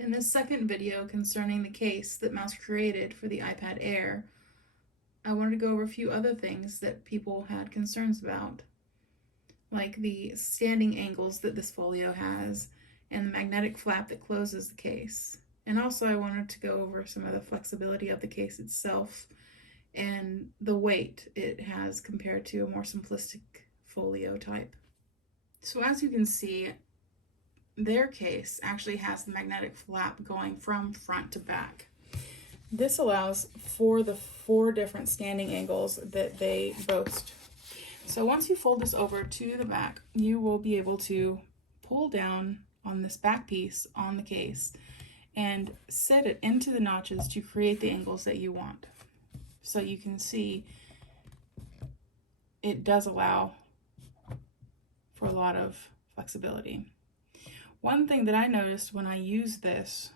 In this second video concerning the case that Mous created for the iPad Air, I wanted to go over a few other things that people had concerns about, like the standing angles that this folio has and the magnetic flap that closes the case. And also I wanted to go over some of the flexibility of the case itself and the weight it has compared to a more simplistic folio type. So as you can see, their case actually has the magnetic flap going from front to back. This allows for the 4 different standing angles that they boast. So once you fold this over to the back, you will be able to pull down on this back piece on the case and set it into the notches to create the angles that you want. So you can see it does allow for a lot of flexibility. One thing that I noticed when I used this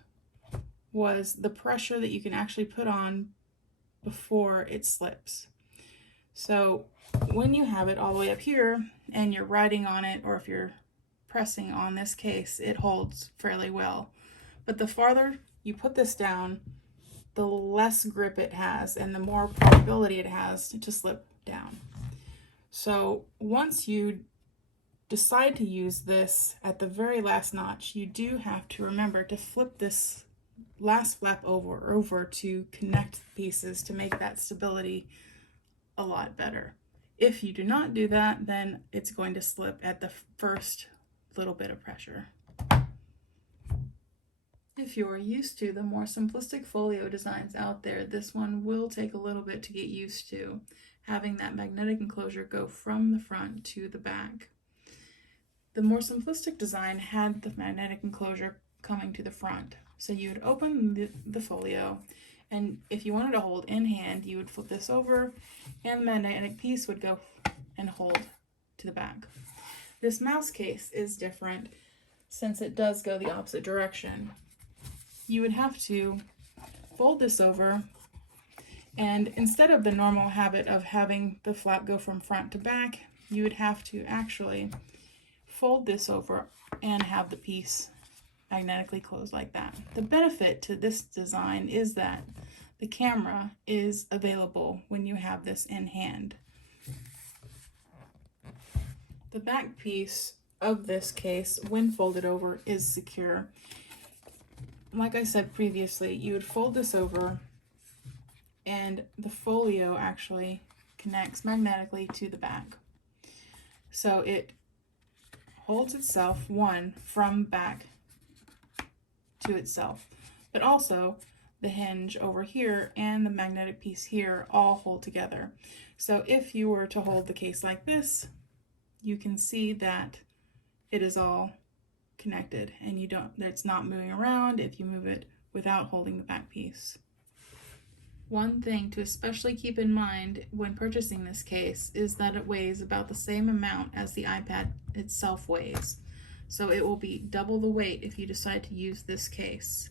was the pressure that you can actually put on before it slips. So when you have it all the way up here and you're writing on it, or if you're pressing on this case, it holds fairly well. But the farther you put this down, the less grip it has and the more probability it has to slip down. So once you decide to use this at the very last notch, you do have to remember to flip this last flap over to connect the pieces to make that stability a lot better. If you do not do that, then it's going to slip at the first little bit of pressure. If you're used to the more simplistic folio designs out there, this one will take a little bit to get used to, having that magnetic enclosure go from the front to the back. The more simplistic design had the magnetic enclosure coming to the front. So you would open the folio, and if you wanted to hold in hand, you would flip this over and the magnetic piece would go and hold to the back. This Mous case is different since it does go the opposite direction. You would have to fold this over, and instead of the normal habit of having the flap go from front to back, you would have to actually fold this over and have the piece magnetically closed like that. The benefit to this design is that the camera is available when you have this in hand. The back piece of this case, when folded over, is secure. Like I said previously, you would fold this over and the folio actually connects magnetically to the back. So it holds itself, from back to itself, but also the hinge over here and the magnetic piece here all hold together. So if you were to hold the case like this, you can see that it is all connected and it's not moving around if you move it without holding the back piece. One thing to especially keep in mind when purchasing this case is that it weighs about the same amount as the iPad itself weighs. So it will be double the weight if you decide to use this case.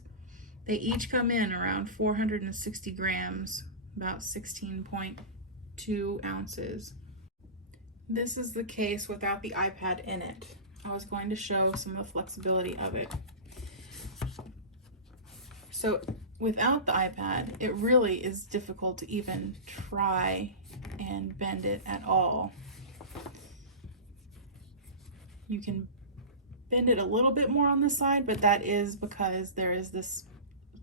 They each come in around 460 grams, about 16.2 ounces. This is the case without the iPad in it. I was going to show some of the flexibility of it. So without the iPad, it really is difficult to even try and bend it at all. You can bend it a little bit more on this side, but that is because there is this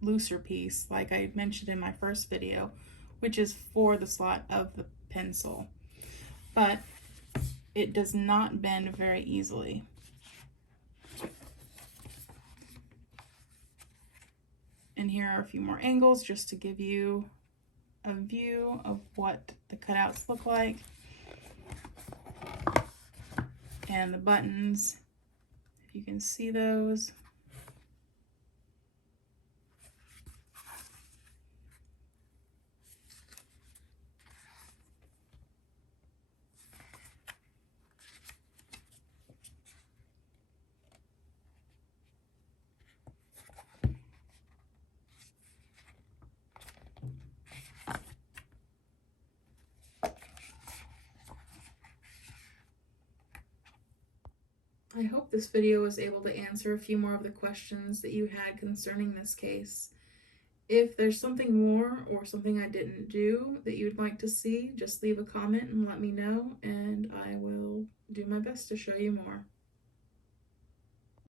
looser piece, like I mentioned in my first video, which is for the slot of the pencil. But it does not bend very easily. And here are a few more angles just to give you a view of what the cutouts look like. And the buttons, if you can see those. I hope this video was able to answer a few more of the questions that you had concerning this case. If there's something more or something I didn't do that you'd like to see, just leave a comment and let me know, and I will do my best to show you more.